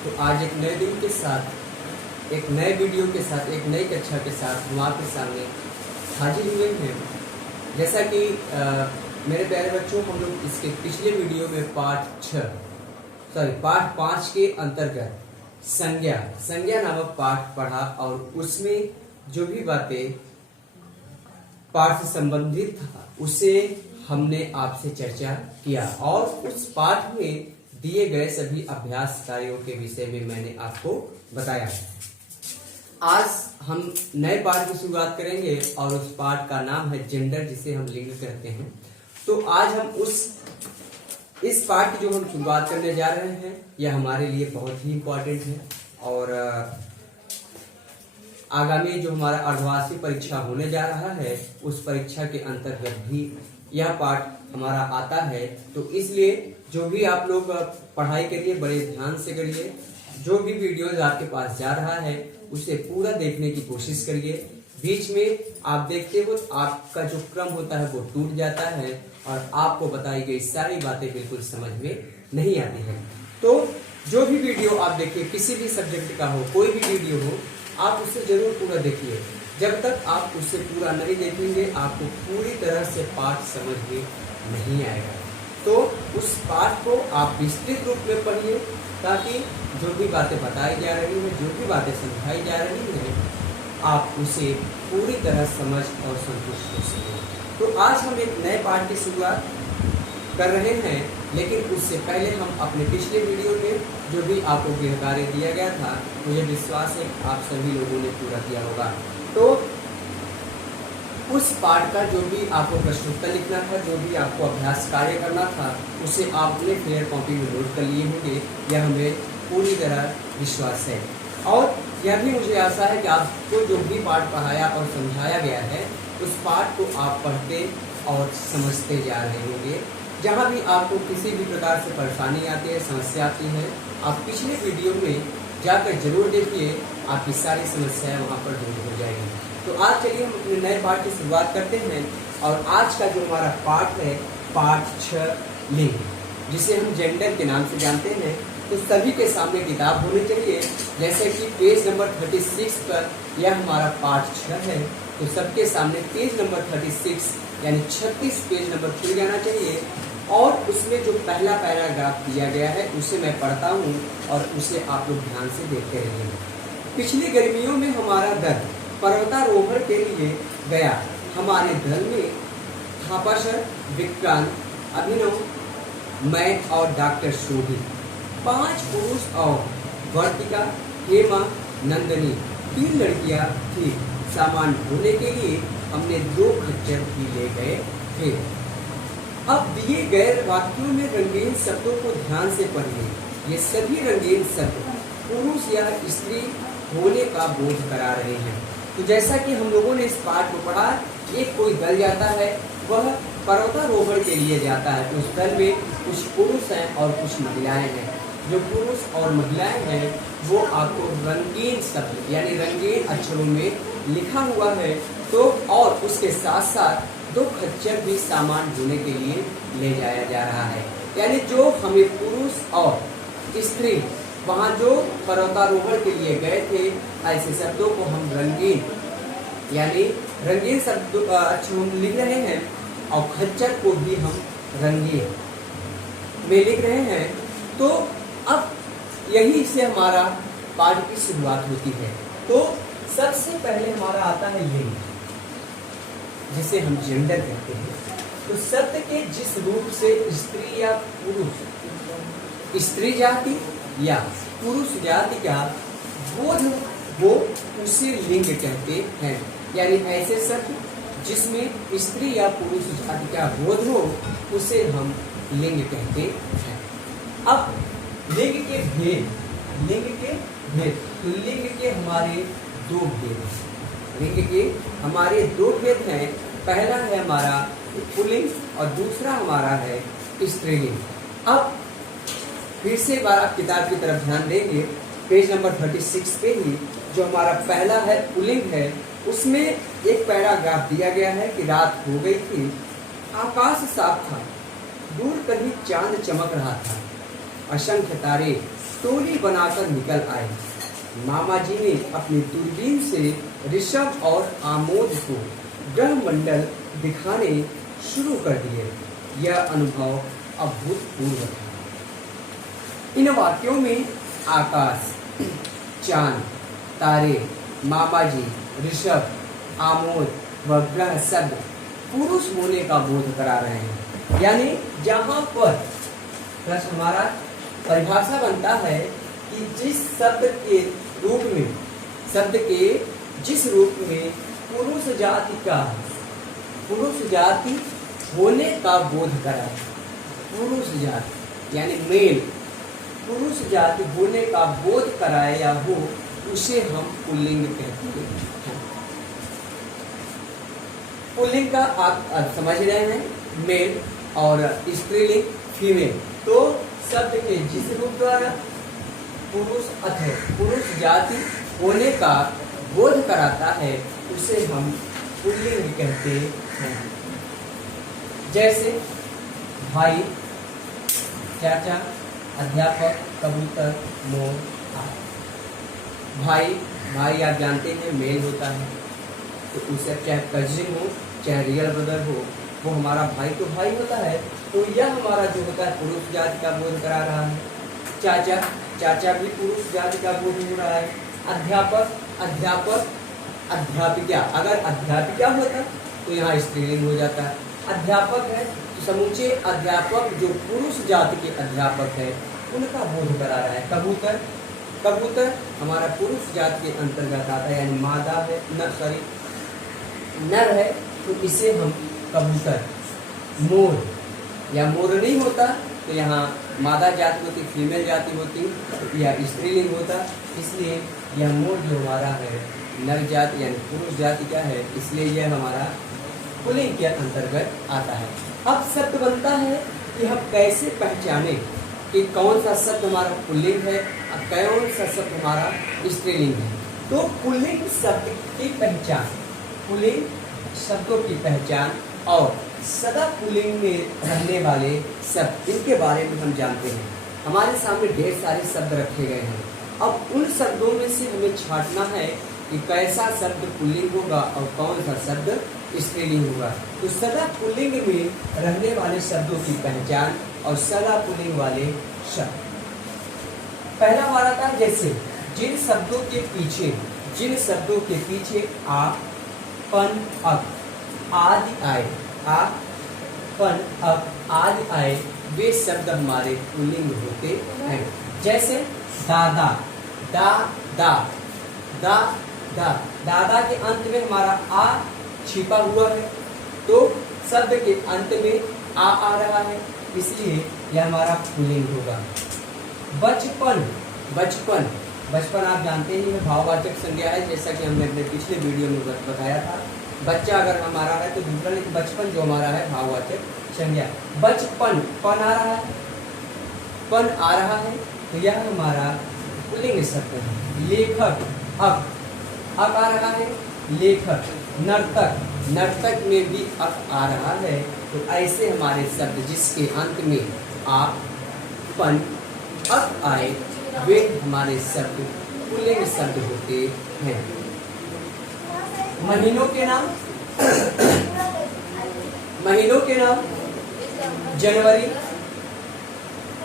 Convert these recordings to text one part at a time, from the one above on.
तो आज एक नए दिन के साथ, एक नए वीडियो के साथ, एक नई कक्षा के साथ हम आपके सामने हाजिर हुए हैं। जैसा कि मेरे प्यारे बच्चों, हम लोग इसके पिछले वीडियो में पाठ 5 के अंतर्गत संज्ञा नामक पाठ पढ़ा और उसमें जो भी बातें पाठ से संबंधित था उसे हमने आपसे चर्चा किया और उस पाठ में दिए गए सभी अभ्यास कार्यों के विषय में मैंने आपको बताया। आज हम नए पाठ की शुरुआत करेंगे और उस पाठ का नाम है जेंडर, जिसे हम लिंग कहते हैं। तो आज हम इस पाठ की जो हम शुरुआत करने जा रहे हैं यह हमारे लिए बहुत ही इम्पोर्टेंट है और आगामी जो हमारा अर्धवार्षिक परीक्षा होने जा रहा है उस परीक्षा के अंतर्गत भी यह पाठ हमारा आता है। तो इसलिए जो भी आप लोग पढ़ाई करिए बड़े ध्यान से करिए। जो भी वीडियोज आपके पास जा रहा है उसे पूरा देखने की कोशिश करिए। बीच में आप देखते हो तो आपका जो क्रम होता है वो टूट जाता है और आपको बताई गई सारी बातें बिल्कुल समझ में नहीं आती है। तो जो भी वीडियो आप देखिए, किसी भी सब्जेक्ट का हो, कोई भी वीडियो हो, आप उसे जरूर पूरा देखिए। जब तक आप उसे पूरा नहीं देखेंगे आपको पूरी तरह से पाठ समझ में नहीं आएगा। तो उस पाठ को आप विस्तृत रूप में पढ़िए ताकि जो भी बातें बताई जा रही हैं, जो भी बातें समझाई जा रही हैं, आप उसे पूरी तरह समझ और संतुष्ट हो सकें। तो आज हम एक नए पाठ की शुरुआत कर रहे हैं, लेकिन उससे पहले हम अपने पिछले वीडियो में जो भी आपको गृह कार्य दिया गया था, मुझे विश्वास है आप सभी लोगों ने पूरा किया होगा। तो उस पाठ का जो भी आपको प्रश्नोत्तर लिखना था, जो भी आपको अभ्यास कार्य करना था, उसे आपने फेयर कॉपी में नोट कर लिए होंगे, यह हमें पूरी तरह विश्वास है। और यह भी मुझे आशा है कि आपको जो भी पाठ पढ़ाया और समझाया गया है उस पाठ को आप पढ़ते और समझते जा रहे होंगे। जहाँ भी आपको किसी भी प्रकार से परेशानी आती है, समस्या आती है, आप पिछले वीडियो में जाकर जरूर देखिए, आपकी सारी समस्याएं वहाँ पर दूर हो जाएंगी। तो आज चलिए हम अपने नए पाठ की शुरुआत करते हैं और आज का जो हमारा पाठ है पाठ 6 लिंग, जिसे हम जेंडर के नाम से जानते हैं। तो सभी के सामने किताब होनी चाहिए, जैसे कि पेज नंबर 36 पर यह हमारा पाठ 6 है। तो सबके सामने पेज नंबर 36 यानी 36 पेज नंबर खुल जाना चाहिए और उसमें जो पहला पैराग्राफ दिया गया है उसे मैं पढ़ता हूँ और उसे आप लोग ध्यान से देखते रहेंगे। पिछली गर्मियों में हमारा दल पर्वतारोहण के लिए गया। हमारे दल में थापा सर, विक्रांत, अभिनव, मैं और डॉक्टर शोभी, 5 पुरुष और वर्तिका, हेमा, नंदनी, 3 लड़कियां थी। सामान ढोने के लिए हमने 2 खच्चर भी ले गए थे। अब दिए गए वाक्यों में रंगीन शब्दों को ध्यान से पढ़िए। ये सभी रंगीन शब्द पुरुष या स्त्री होने का बोध करा रहे हैं। तो जैसा कि हम लोगों ने इस पाठ को पढ़ा, एक कोई दल जाता है, वह पर्वतारोहण के लिए जाता है। उस दल में कुछ पुरुष हैं और कुछ महिलाएं हैं। जो पुरुष और महिलाएं हैं वो आपको रंगीन शब्द यानी रंगीन अक्षरों में लिखा हुआ है। तो और उसके साथ साथ 2 खच्चर भी सामान ढोने के लिए ले जाया जा रहा है। यानी जो हमें पुरुष और स्त्री वहाँ जो पर्वतारोहण के लिए गए थे, ऐसे शब्दों को हम रंगीन यानी रंगीन शब्द अक्षरों में लिख रहे हैं और खच्चर को भी हम रंगीन में लिख रहे हैं। तो अब यही से हमारा पाठ की शुरुआत होती है। तो सबसे पहले हमारा आता है लिंग, जिसे हम जेंडर कहते हैं। तो शब्द के जिस रूप से स्त्री या पुरुष, स्त्री जाति या पुरुष जाति का बोध वो उसे लिंग कहते हैं। यानी ऐसे शब्द जिसमें स्त्री या पुरुष जाति का बोध हो उसे हम लिंग कहते हैं। अब लिंग के भेद, तो लिंग के हमारे 2 भेद, लिंग के हमारे 2 भेद हैं। पहला है हमारा पुल्लिंग और दूसरा हमारा है स्त्रीलिंग। अब फिर से एक बार आप किताब की तरफ ध्यान देंगे, पेज नंबर 36 पे ही जो हमारा पहला है पुल्लिंग है, उसमें एक पैराग्राफ दिया गया है कि रात हो गई थी, आकाश साफ था, दूर कहीं चांद चमक रहा था, असंख्य तारे टोली बनाकर निकल आए। मामा जी ने अपनी दूरबीन से ऋषभ और आमोद को ग्रह मंडल दिखाने शुरू कर दिए। यह अनुभव अभूतपूर्व था। इन वाक्यों में आकाश, चांद, तारे, मामा जी, ऋषभ, आमोद व ग्रह शब्द पुरुष होने का बोध करा रहे हैं। यानी जहाँ पर प्लस हमारा परिभाषा बनता है कि जिस शब्द के रूप में, शब्द के जिस रूप में पुरुष जाति होने का बोध कराए, पुरुष जाति यानी मेल, पुरुष जाति होने का बोध कराए या हो, उसे हम पुल्लिंग कहते हैं। पुल्लिंग का आप समझ रहे हैं, मेल और स्त्रीलिंग फीमेल। तो शब्द के जिस रूप द्वारा पुरुष अथवा पुरुष जाति होने का बोध कराता है, उसे हम पुल्लिंग कहते हैं। जैसे भाई, चाचा, अध्यापक, कबूतर, मोर आदि। भाई आप जानते हैं मेल होता है, तो उसे चाहे कजिन हो चाहे रियल ब्रदर हो, वो हमारा भाई तो भाई होता है। तो यह हमारा जो होता है पुरुष जाति का बोध करा रहा है। चाचा भी पुरुष जाति का बोध हो रहा है। अध्यापक, अध्यापिका, अगर अध्यापिका होता तो यहाँ स्त्रीलिंग हो जाता है। अध्यापक है तो समूचे अध्यापक जो पुरुष जाति के अध्यापक है, उनका बोध करा रहा है। कबूतर हमारा पुरुष जाति के अंतर्गत आता है, यानी मादा है, नर है, तो इसे हम कबूतर। मोर या मोरनी होता तो यहाँ मादा जाति होती, फीमेल जाति होती या स्त्रीलिंग होता, इसलिए यह मोर जो हमारा है नर जाति यानी पुरुष जाति का है, इसलिए यह हमारा पुल्लिंग के अंतर्गत आता है। अब शब्द बनता है कि हम कैसे पहचाने कि कौन सा शब्द हमारा पुल्लिंग है और कौन सा शब्द हमारा स्त्रीलिंग है। तो पुल्लिंग शब्द की पहचान, पुल्लिंग शब्दों की पहचान और सदा पुल्लिंग में रहने वाले शब्द, इनके बारे में हम जानते हैं। हमारे सामने ढेर सारे शब्द रखे गए हैं। अब उन शब्दों में से हमें छांटना है कि कैसा शब्द पुल्लिंग होगा और कौन सा शब्द स्त्रीलिंग होगा। तो सदा पुल्लिंग में रहने वाले शब्दों की पहचान और सदा पुल्लिंग वाले शब्द। पहला हमारा था जैसे जिन शब्दों के पीछे आ, पन, अप आदि आए, आ, पन, अप आदि आए, वे शब्द हमारे पुल्लिंग होते हैं। जैसे दादा, दादा के अंत में हमारा आ छिपा हुआ है, तो शब्द के अंत में आ रहा है, इसलिए यह हमारा पुल्लिंग होगा। बचपन आप जानते ही है भाववाचक संज्ञा है, जैसा कि हमने अपने पिछले वीडियो में बताया था। बच्चा अगर हमारा है तो दूसरा, लेकिन बचपन जो हमारा है भाववाचक संज्ञा। बचपन, पन आ रहा है, तो यह हमारा पुल्लिंग शब्द है। लेखक, अक आ रहा है, लेखक। नर्तक में भी अक आ रहा है, तो ऐसे हमारे शब्द जिसके अंत में आ, पन, अक आए, वे हमारे शब्द पुल्लिंग शब्द होते हैं। महीनों के नाम जनवरी,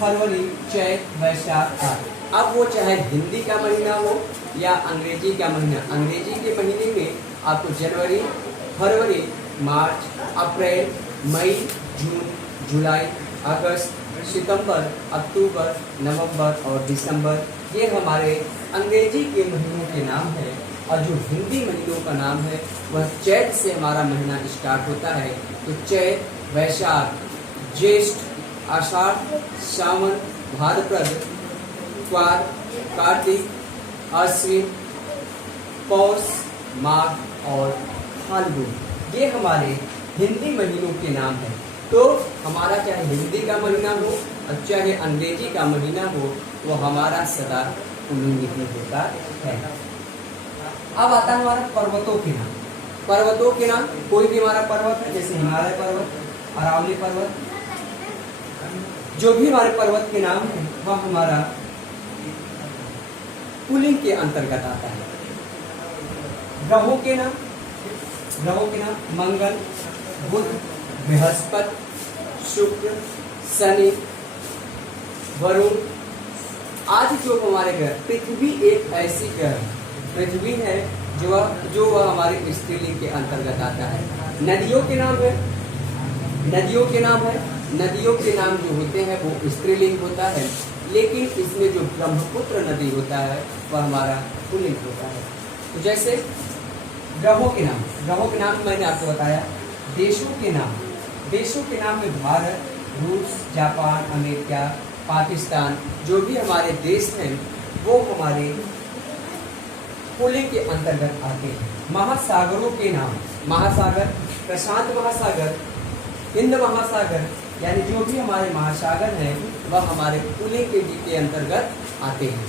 फरवरी, चैत, वैशाख आदि। अब वो चाहे हिंदी का महीना हो या अंग्रेजी का महीना। अंग्रेजी के महीने में आपको जनवरी, फरवरी, मार्च, अप्रैल, मई, जून, जुलाई, अगस्त, सितंबर, अक्टूबर, नवंबर और दिसंबर, ये हमारे अंग्रेजी के महीनों के नाम है। और जो हिंदी महीनों का नाम है वह चैत से हमारा महीना स्टार्ट होता है। तो चैत, वैशाख, ज्येष्ठ, आषाढ़, सावन, भाद्रपद, क्वार, कार्तिक, अश्विन, पौष, माघ और फाल्गुन, ये हमारे हिंदी महीनों के नाम हैं। तो हमारा चाहे हिंदी का महीना हो और चाहे अंग्रेजी का महीना हो, वो हमारा सदा पुल्लिंग ही होता है। अब आता है हमारा पर्वतों के नाम। पर्वतों के नाम, कोई भी हमारा पर्वत है, जैसे हिमालय पर्वत, अरावली पर्वत, जो भी हमारे पर्वत के नाम है वह हमारा पुल्लिंग के अंतर्गत आता है। ग्रहों के नाम मंगल, बुध, बृहस्पति, शुक्र, शनि, वरुण आदि जो हमारे ग्रह। पृथ्वी एक ऐसी ग्रह पृथ्वी है जो वह हमारे स्त्रीलिंग के अंतर्गत आता है। नदियों के नाम जो होते हैं वो स्त्रीलिंग होता है, लेकिन इसमें जो ब्रह्मपुत्र नदी होता है वह हमारा पुल्लिंग होता है। तो जैसे ग्रहों के नाम मैंने आपको बताया। देशों के नाम में भारत, रूस, जापान, अमेरिका, पाकिस्तान जो भी हमारे देश हैं वो हमारे पुल्लिंग के अंतर्गत आते हैं। महासागरों के नाम प्रशांत महासागर, हिंद महासागर यानी जो भी हमारे महासागर हैं वह हमारे पुल्लिंग के अंतर्गत आते हैं।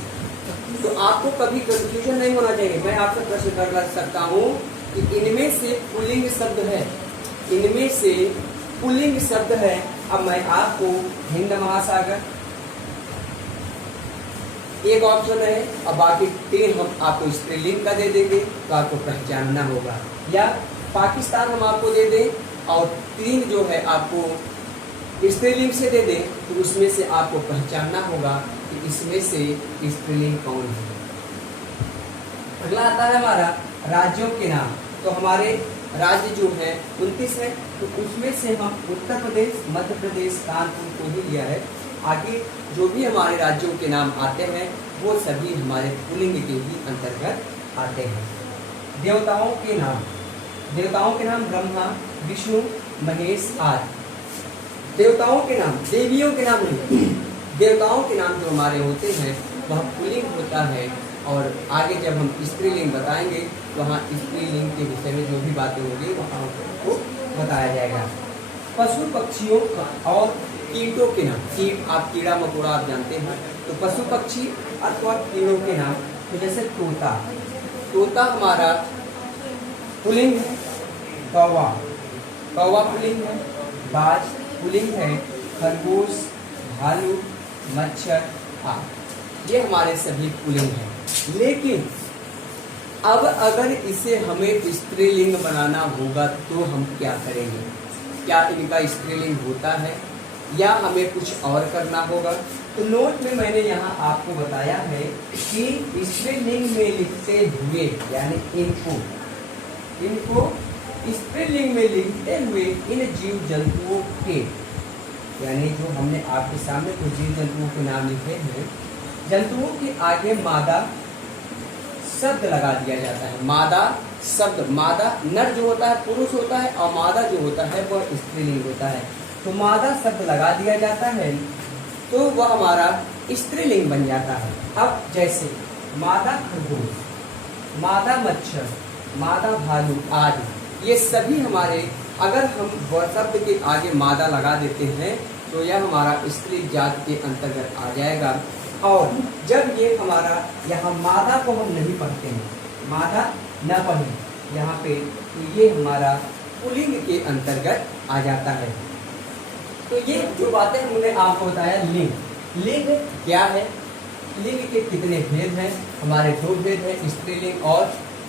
तो आपको कभी कंफ्यूजन नहीं होना चाहिए। मैं आपसे प्रश्न कर सकता हूँ कि इनमें से पुल्लिंग शब्द है। अब मैं आपको हिंद महासागर एक ऑप्शन है, अब बाकी 3 हम आपको स्त्रीलिंग का दे देंगे तो आपको पहचानना होगा, या पाकिस्तान हम आपको दे दें और 3 जो है आपको स्त्रीलिंग से दे दें तो उसमें से आपको पहचानना होगा कि इसमें से स्त्रीलिंग कौन है। अगला आता है हमारा राज्यों के नाम। तो हमारे राज्य जो है 29 है, तो उसमें से हम उत्तर प्रदेश, मध्य प्रदेश, कानपुर को ही लिया है। आगे जो भी हमारे राज्यों के नाम आते हैं वो सभी हमारे पुल्लिंग के ही अंतर्गत आते हैं। देवताओं के नाम ब्रह्मा, विष्णु, महेश आदि। देवताओं के नाम, देवियों के नाम नहीं, देवताओं के नाम जो हमारे होते हैं वह पुल्लिंग होता है। और आगे जब हम स्त्रीलिंग बताएंगे वहाँ स्त्रीलिंग के विषय में जो भी बातें होंगी वहाँ आपको बताया जाएगा। पशु पक्षियों और कीटों के नाम। आप कीड़ा मकोड़ा आप जानते हैं, तो पशु पक्षी अथवा कीड़ों के नाम। तो जैसे तोता हमारा पुल्लिंग है, कौवा पुल्लिंग है, बाज पुल्लिंग है, खरगोश, भालू, मच्छर आदि ये हमारे सभी पुल्लिंग हैं। लेकिन अब अगर इसे हमें स्त्रीलिंग बनाना होगा तो हम क्या करेंगे? क्या इनका स्त्रीलिंग होता है या हमें कुछ और करना होगा? तो नोट में मैंने यहाँ आपको बताया है कि स्त्रीलिंग में लिखते हुए यानी इनको स्त्रीलिंग में लिखते हुए इन जीव जंतुओं के, यानी जो हमने आपके सामने कुछ जीव जंतुओं के नाम लिखे हैं, जंतुओं के आगे मादा शब्द लगा दिया जाता है। मादा शब्द, मादा नर जो होता है पुरुष होता है और मादा जो होता है वह स्त्रीलिंग होता है। तो मादा शब्द लगा दिया जाता है तो वह हमारा स्त्रीलिंग बन जाता है। अब जैसे मादा खरगोश, मादा मच्छर, मादा भालू आदि ये सभी हमारे, अगर हम शब्द के आगे मादा लगा देते हैं तो यह हमारा स्त्री जात के अंतर्गत आ जाएगा। और जब ये हमारा यहाँ मादा को हम नहीं पढ़ते हैं, मादा न पढ़ें यहाँ पे, तो ये हमारा पुल्लिंग के अंतर्गत आ जाता है। तो ये जो बातें हमने आपको बताया, लिंग क्या है, लिंग के कितने भेद हैं? हमारे 2 भेद हैं, स्त्रीलिंग और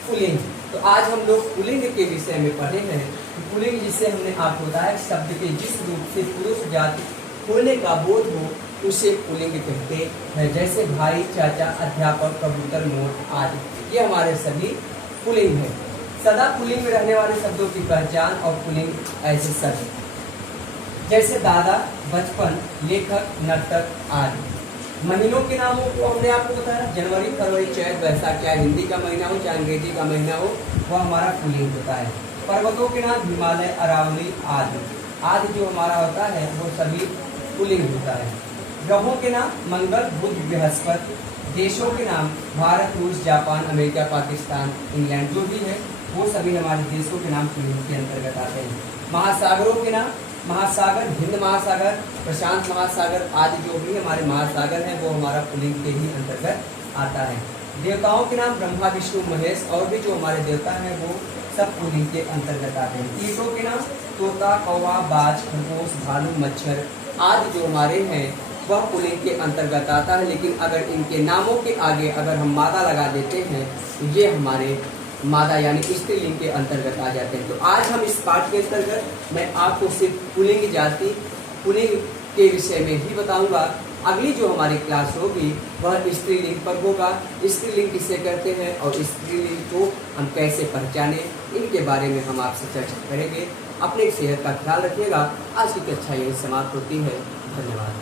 पुल्लिंग। तो आज हम लोग पुल्लिंग के विषय में पढ़े हैं। पुल्लिंग जिसे हमने आपको बताया शब्द के जिस रूप से पुरुष जाति होने का बोध हो उसे पुल्लिंग कहते हैं। जैसे भाई, चाचा, अध्यापक, कबूतर, मोर आदि ये हमारे सभी पुल्लिंग है। सदा पुल्लिंग में रहने वाले शब्दों की पहचान और पुल्लिंग ऐसे शब्द जैसे दादा, बचपन, लेखक, नर्तक आदि। महीनों के नामों को हमने आपको बताया, जनवरी, फरवरी, चैत, वैशाख, चाहे हिंदी का महीना हो चाहे अंग्रेजी का महीना हो वह हमारा पुल्लिंग होता है। पर्वतों के नाम हिमालय, अरावली आदि जो हमारा होता है वो सभी पुल्लिंग होता है। ग्रहों के नाम मंगल, बुध, बृहस्पति। देशों के नाम भारत, रूस, जापान, अमेरिका, पाकिस्तान, इंग्लैंड जो भी है वो सभी हमारे देशों के नाम पुल्लिंग के अंतर्गत आते हैं। महासागरों के नाम महासागर, हिंद महासागर, प्रशांत महासागर आदि जो भी हमारे महासागर हैं वो हमारा पुल्लिंग के ही अंतर्गत आता है। देवताओं के नाम ब्रह्मा, विष्णु, महेश और भी जो हमारे देवता हैं वो सब पुल्लिंग के अंतर्गत आते हैं। कीटों के नाम तोता, कौवा, बाज, खरगोश, भालू, मच्छर आदि जो हमारे हैं वह पुल्लिंग के अंतर्गत आता है। लेकिन अगर इनके नामों के आगे अगर हम मादा लगा देते हैं तो ये हमारे मादा यानी स्त्रीलिंग के अंतर्गत आ जाते हैं। तो आज हम इस पाठ के अंतर्गत मैं आपको सिर्फ पुल्लिंग जाति पुल्लिंग के विषय में ही बताऊंगा। अगली जो हमारी क्लास होगी वह स्त्रीलिंग पर होगा। स्त्रीलिंग किसे कहते हैं और स्त्रीलिंग को हम कैसे पहचाने, इनके बारे में हम आपसे चर्चा करेंगे। अपने सेहत का ख्याल रखिएगा। आज की कक्षा यही समाप्त होती है। धन्यवाद।